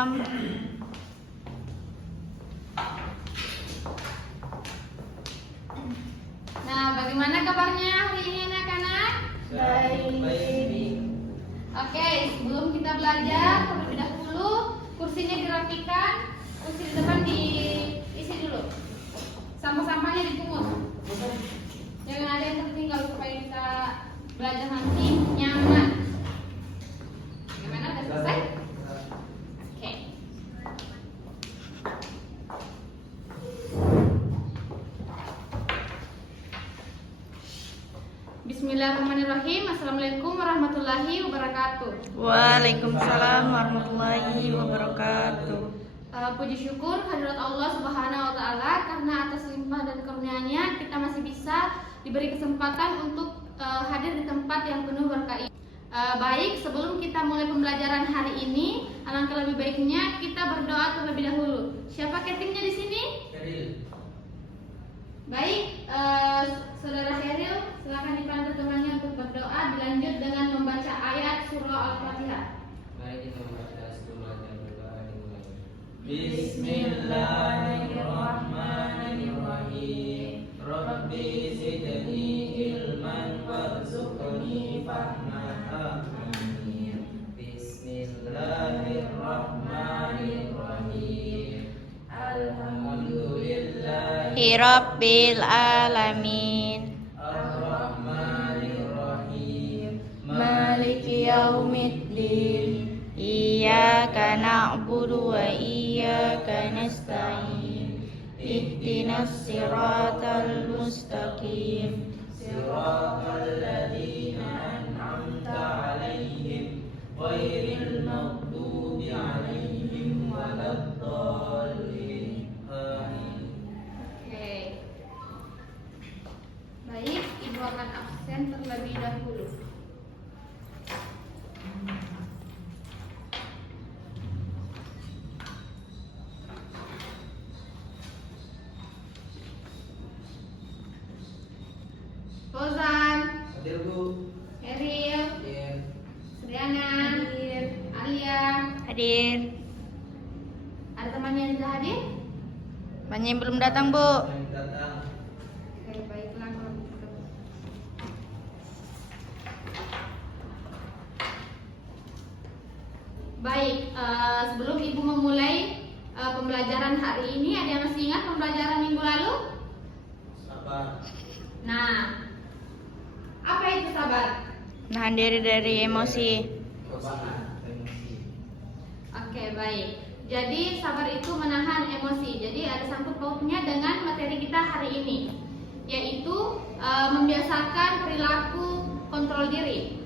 Waalaikumsalam. Nah, bagaimana kabarnya hari ini anak-anak? Baik. Oke, sebelum kita belajar, terlebih dahulu kursinya dirapikan, kursi di depan diisi dulu. Sampah-sampahnya dipungut. Jangan ada yang tertinggal supaya kita belajar nanti nyaman. Bagaimana? Udah selesai? Oke. Bismillahirrahmanirrahim. Assalamualaikum warahmatullahi wabarakatuh. Waalaikumsalam warahmatullahi wabarakatuh. Puji syukur kehadirat Allah Subhanahu wa taala karena atas limpah dan karunia-Nya kita masih bisa diberi kesempatan untuk hadir di tempat yang penuh berkah. Baik, sebelum kita mulai pembelajaran hari ini, alangkah lebih baiknya kita berdoa terlebih dahulu. Siapa ketingnya di sini? Baik, Saudara Heril, silakan dipandu temannya untuk berdoa. Dilanjut dengan membaca ayat surah Al-Fatihah. Mari kita membaca sebelum berdoa dimulai. Bismillahirrahmanirrahim. Rabbi zidni ilman warzuqni fahman. Amin. Bismillahirrahmanirrahim. Alhamdulillahi Rabbil alamin. Ar-Rahmanir-Rahim. Maliki yaumiddin. Iyyaka na'budu wa iyyaka nasta'in. Ihdinas siratal mustaqim. Siratal ladzina an'amta 'alaihim ghairil maghdubi 'alaihim waladdallin. Amin. Oke. Baik, Ibu akan absen terlebih dahulu. Fauzan, Hadir Bu. Eril, Hadir. Sriana, Alia. Hadir. Ada temannya yang sudah hadir? Banyak yang belum datang, Bu. Yang datang. Oke, baiklah kalau begitu. Baik, sebelum Ibu memulai pembelajaran hari ini, ada yang masih ingat pembelajaran minggu lalu? Sabar. Nah, apa itu sabar? Nahan diri dari emosi. Cobaan emosi. Oke, baik. Jadi sabar itu menahan emosi. Jadi ada sangkut pautnya dengan materi kita hari ini, yaitu membiasakan perilaku kontrol diri.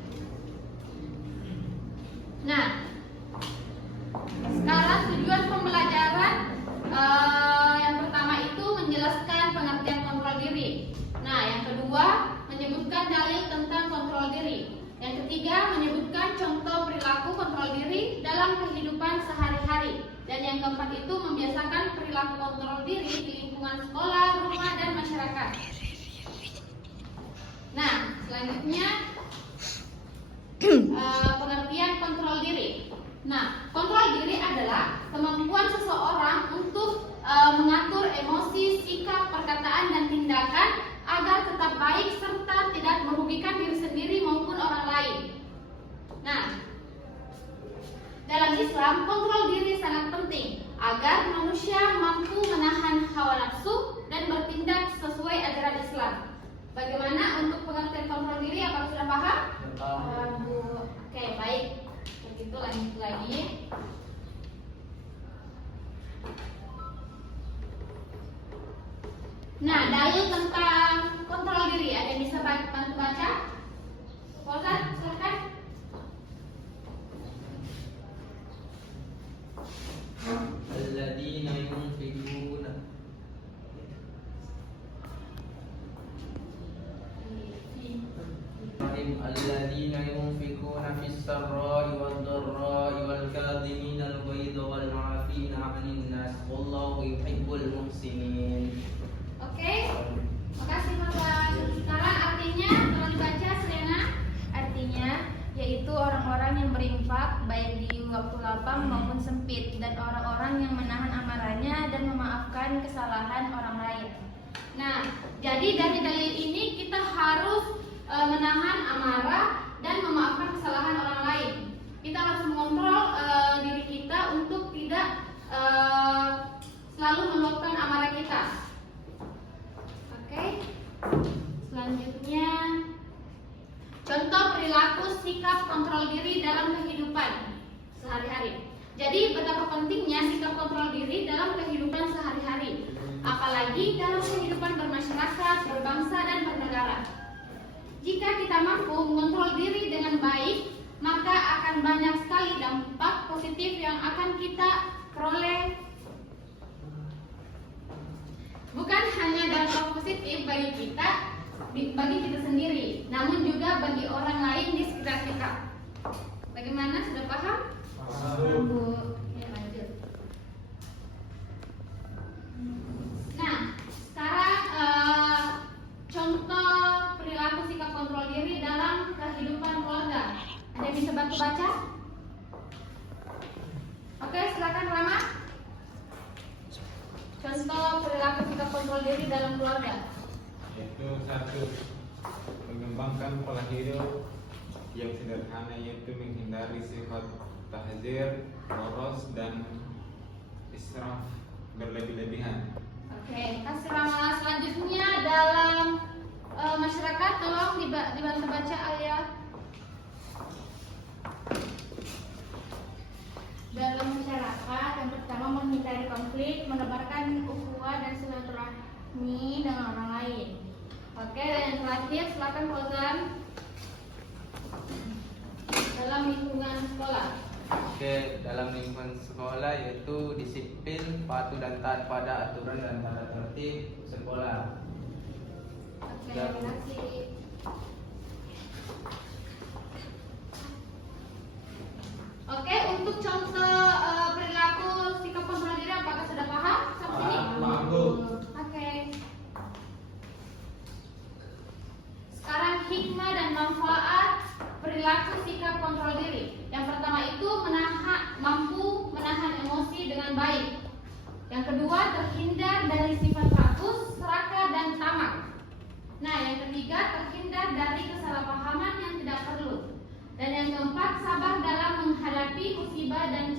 Nah, sekarang tujuan pembelajaran yang pertama itu menjelaskan pengertian kontrol diri. Nah, yang kedua menyebutkan dalil tentang kontrol diri. Yang ketiga menyebutkan contoh perilaku kontrol diri dalam kehidupan sehari-hari. Dan yang keempat itu membiasakan perilaku kontrol diri di lingkungan sekolah, rumah, dan masyarakat. Nah, selanjutnya pengertian kontrol diri. Nah, kontrol diri adalah kemampuan seseorang untuk mengatur emosi, sikap, perkataan, dan tindakan agar tetap baik serta tidak merugikan diri sendiri maupun orang lain. Nah, dalam Islam, kontrol diri sangat penting agar manusia mampu menahan hawa nafsu dan bertindak sesuai ajaran Islam. Bagaimana untuk pengertian kontrol diri? Apakah sudah paham? Paham. Bu. Oke, baik. Begitu lanjut lagi. Nah, dalil tentang kontrol diri ada yang bisa bantu baca? Fauzan, silakan. Alladzina yunfikuna. Alladzina yunfikuna fis sarra'i wad dharra'i wal kadhimina al ghaidha wal 'afina 'anil nas wallahu yuhibbul muhsinin. Oke, makasih Fauzan. Sekarang artinya tolong dibaca, Serena. Artinya yaitu orang-orang yang berinfak baik di waktu lapang maupun sempit, dan orang-orang yang menahan amarahnya dan memaafkan kesalahan orang lain. Nah, jadi dari dalil ini kita harus menahan amarah dan memaafkan kesalahan orang lain. Kita harus mengontrol diri kita untuk tidak selalu meluapkan amarah kita. Oke. Selanjutnya, contoh perilaku sikap kontrol diri dalam kehidupan sehari-hari. Jadi betapa pentingnya sikap kontrol diri dalam kehidupan sehari-hari, apalagi dalam kehidupan bermasyarakat, berbangsa, dan bernegara. Jika kita mampu mengontrol diri dengan baik, maka akan banyak sekali dampak positif yang akan kita peroleh. Bukan hanya dampak positif bagi kita sendiri, namun juga bagi orang lain di sekitar kita. Bagaimana? Sudah paham? Paham. Bu. Ya, lanjut. Nah, sekarang contoh perilaku sikap kontrol diri dalam kehidupan keluarga. Ada yang bisa bantu baca? Oke, silakan Rama. Contoh perilaku sikap kontrol diri dalam keluarga. Yaitu satu, mengembangkan pola hidup yang sederhana, yaitu menghindari sifat tahzir, boros, dan israf berlebih-lebihan. Oke, kasih Rama. Selanjutnya dalam masyarakat, tolong dibantu baca ayat. Dalam masyarakat, yang pertama menghindari konflik, menebarkan ukhuwah dan silaturahmi dengan orang lain. Oke, dan yang terakhir silakan Fauzan. Dalam lingkungan sekolah. Oke, dalam lingkungan sekolah yaitu disiplin, patuh dan taat pada aturan dan tata tertib sekolah. Oke, Ya. terima kasih. Oke, untuk contoh perilaku sikap kontrol diri, apakah sudah paham sampai sini? Paham, Bu. Oke. Sekarang hikmah dan manfaat perilaku sikap kontrol diri. Yang pertama itu mampu menahan emosi dengan baik. Yang kedua, terhindar dari sifat rakus, serakah, dan tamak. Nah, yang ketiga, terhindar dari kesalahpahaman yang tidak perlu. Dan yang keempat, sabar dalam menghadapi musibah dan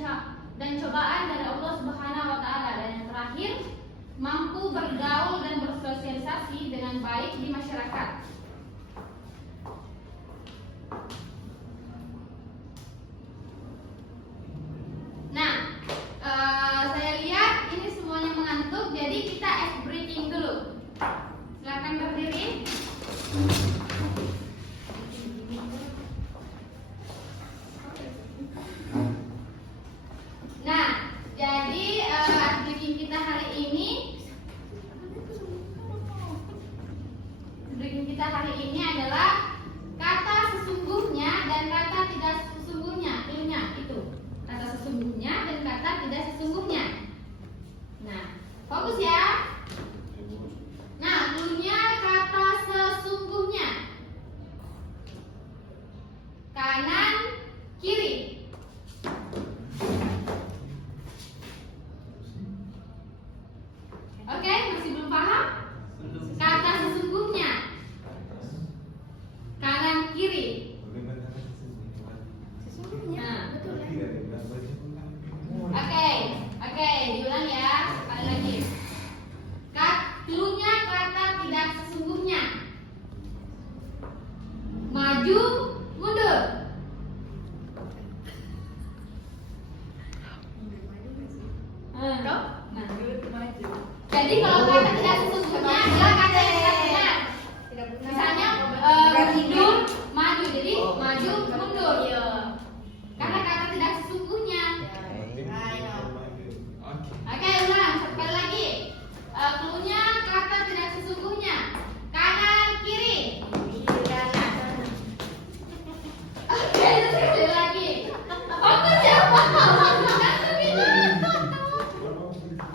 cobaan dari Allah Subhanahu wa taala. Dan yang terakhir, mampu bergaul dan bersosialisasi dengan baik di masyarakat. Nah, saya lihat ini semuanya mengantuk, jadi kita ice breaking dulu. Silakan berdiri. Nah, jadi ice breaking kita hari ini adalah kata sesungguhnya dan kata tidak sesungguhnya. Cluenya itu. Kata sesungguhnya dan kata tidak sesungguhnya. Nah, fokus ya. Nah, cluenya kata sesungguhnya. Kanan, kiri. Oke, masih belum paham? Kata sesungguhnya. Kanan, kiri. Nah, Oke, diulang ya. Sekali lagi. Cluenya kata tidak sesungguhnya. Maju, mundur. Nah, jadi kalau kata tidak sesungguhnya adalah kata yang tidak benar. Misalnya mundur, maju. Jadi maju, mundur. Karena kata tidak sesungguhnya. Oke, ulang sekali lagi. Cluenya kata tidak sesungguhnya. Kanan, kiri. Oke, sekali lagi. Fokus ya,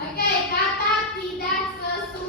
Oke, kata tidak sesungguhnya.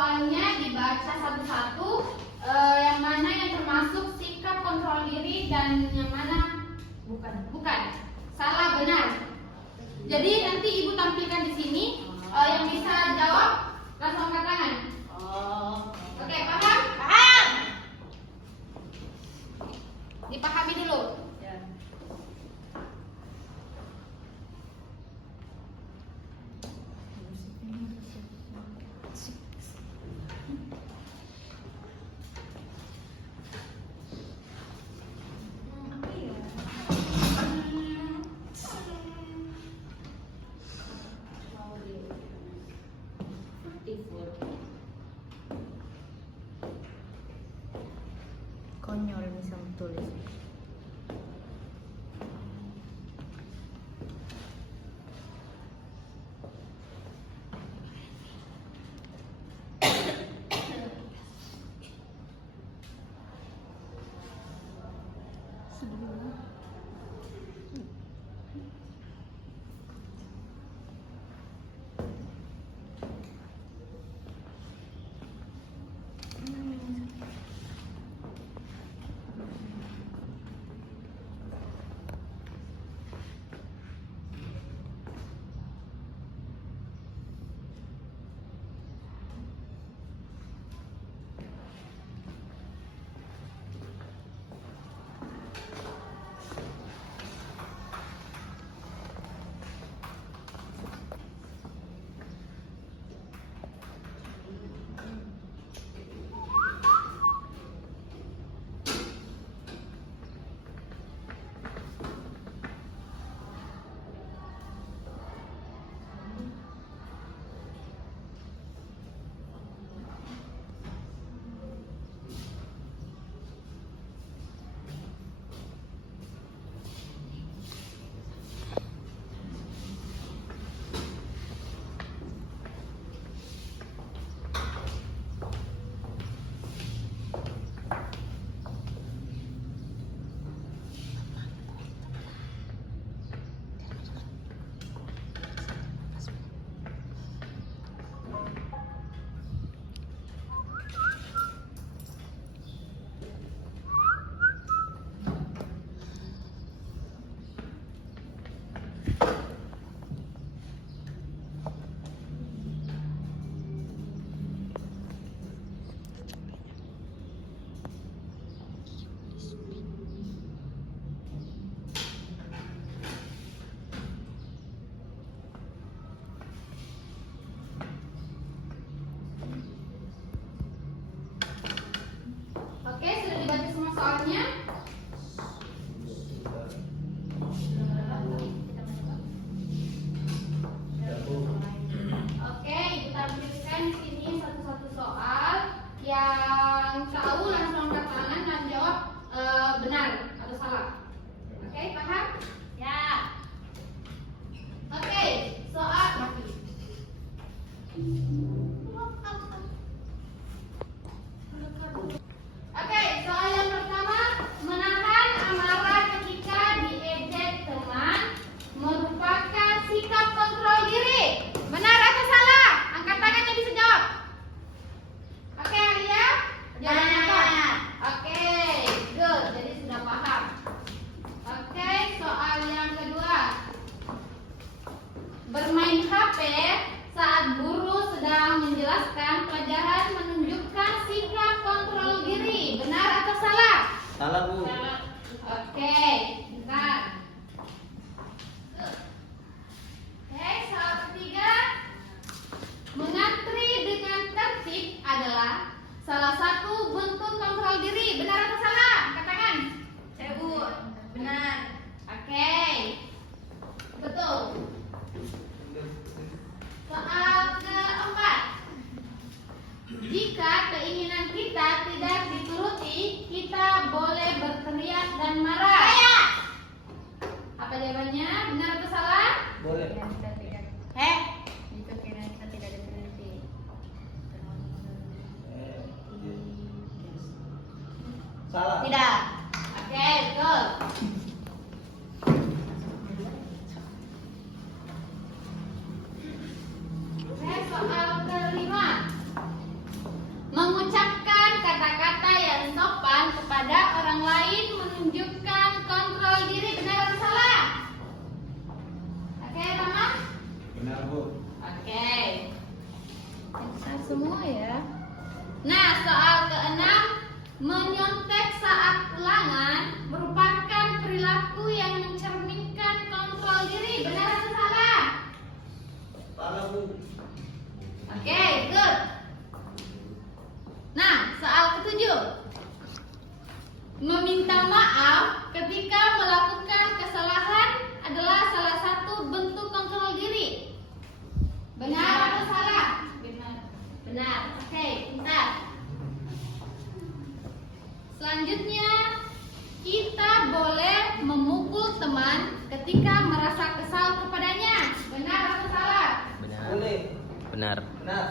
soalnya dibaca satu-satu, yang mana yang termasuk sikap kontrol diri dan yang mana bukan. Salah, benar. Jadi nanti ibu tampilkan di sini, yang bisa jawab langsung angkat tangan. Oke, paham? Paham. Dipahami dulu. Konyol misal tulis. Oke, sudah dibaca semua soalnya? Oke, ibu tampilkan di sini satu-satu soal. Yang tahu langsung angkat tangan dan jawab benar atau salah. Oke, paham? Ya. Oke, soal Oke, soal yang pertama, menahan amarah ketika diejek teman merupakan sikap kontrol diri. Benar atau salah? Angkat tangan yang bisa jawab. Oke, Alia, jawabannya apa? Oke, good. Jadi sudah paham. Oke, soal yang kedua, bermain HP saat guru sedang menjelaskan pelajaran menunjukkan sikap kontrol diri. Benar atau salah? Salah, Bu. Oke, bentar. Oke, soal ketiga, mengantri dengan tertib adalah salah satu bentuk kontrol diri. Benar atau salah? Angkat tangan. Saya, Bu. Benar. Oke, betul. Soal keempat, jika keinginan kita tidak dituruti, kita boleh berteriak dan marah. ya. Nah, soal keenam, menyontek saat ulangan merupakan perilaku yang mencerminkan kontrol diri. Benar atau salah? Salah, Bu. Oke, good. Nah, soal ketujuh, meminta maaf ketika melakukan kesalahan adalah salah satu bentuk kontrol diri. Benar atau salah? Benar. Benar. Oke, pintar. Selanjutnya, kita boleh memukul teman ketika merasa kesal kepadanya. Benar atau salah? Benar. Boleh. Benar. Benar.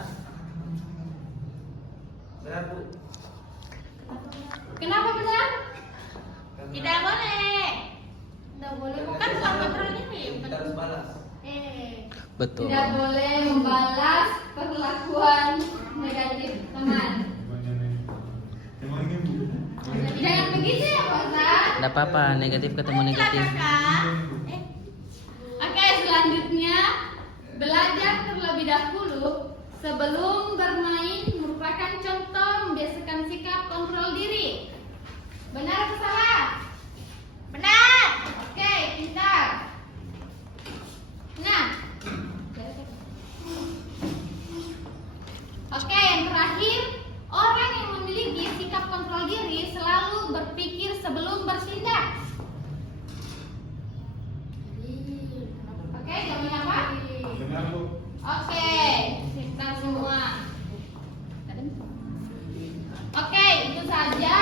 Benar, Bu. Kenapa benar? Tidak boleh. Tidak boleh. Bukan soal kontrol diri. Kita harus balas. Betul. Tidak boleh membalas perlakuan negatif teman. Jangan begitu ya, Pak Ustaz. Tidak apa-apa, negatif ketemu negatif. Oke, selanjutnya belajar terlebih dahulu sebelum bermain merupakan contoh membiasakan sikap kontrol diri. Benar atau salah? Benar. Oke, pintar. Nah, oke, yang terakhir, orang yang memiliki sikap kontrol diri selalu berpikir sebelum bertindak. Oke, jawaban apa? Benar, Bu. Oke, pintar semua. Oke, itu saja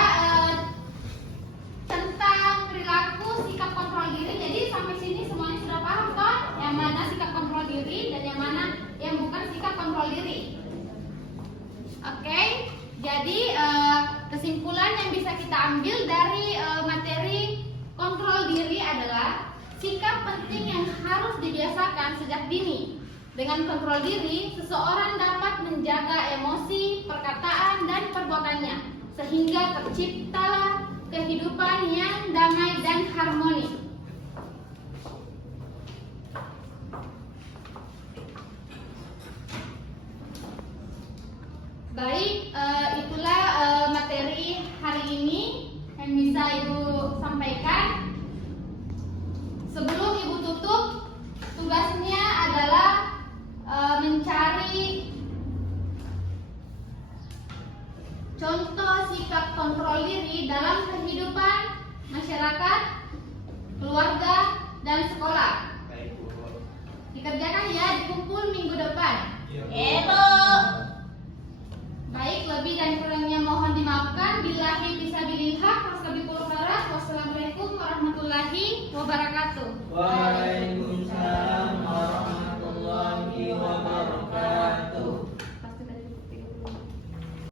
tentang perilaku sikap kontrol diri. Jadi sampai sini semuanya sudah paham toh? Yang mana sikap kontrol diri dan yang mana yang bukan sikap kontrol diri. Oke, jadi kesimpulan yang bisa kita ambil dari materi kontrol diri adalah sikap penting yang harus dibiasakan sejak dini. Dengan kontrol diri, seseorang dapat menjaga emosi, perkataan, dan perbuatannya sehingga terciptalah kehidupan yang damai dan harmoni. Baik, itulah materi hari ini yang bisa Ibu sampaikan. Sebelum Ibu tutup, tugasnya adalah mencari contoh sikap kontrol diri dalam kehidupan masyarakat, keluarga, dan sekolah. Baik, Bu. Dikerjakan ya, dikumpul minggu depan. Bu. Baik, lebih dan kurangnya mohon dimaafkan. Billahi fisabilillah. Wassalamualaikum warahmatullahi wabarakatuh. Waalaikumsalam.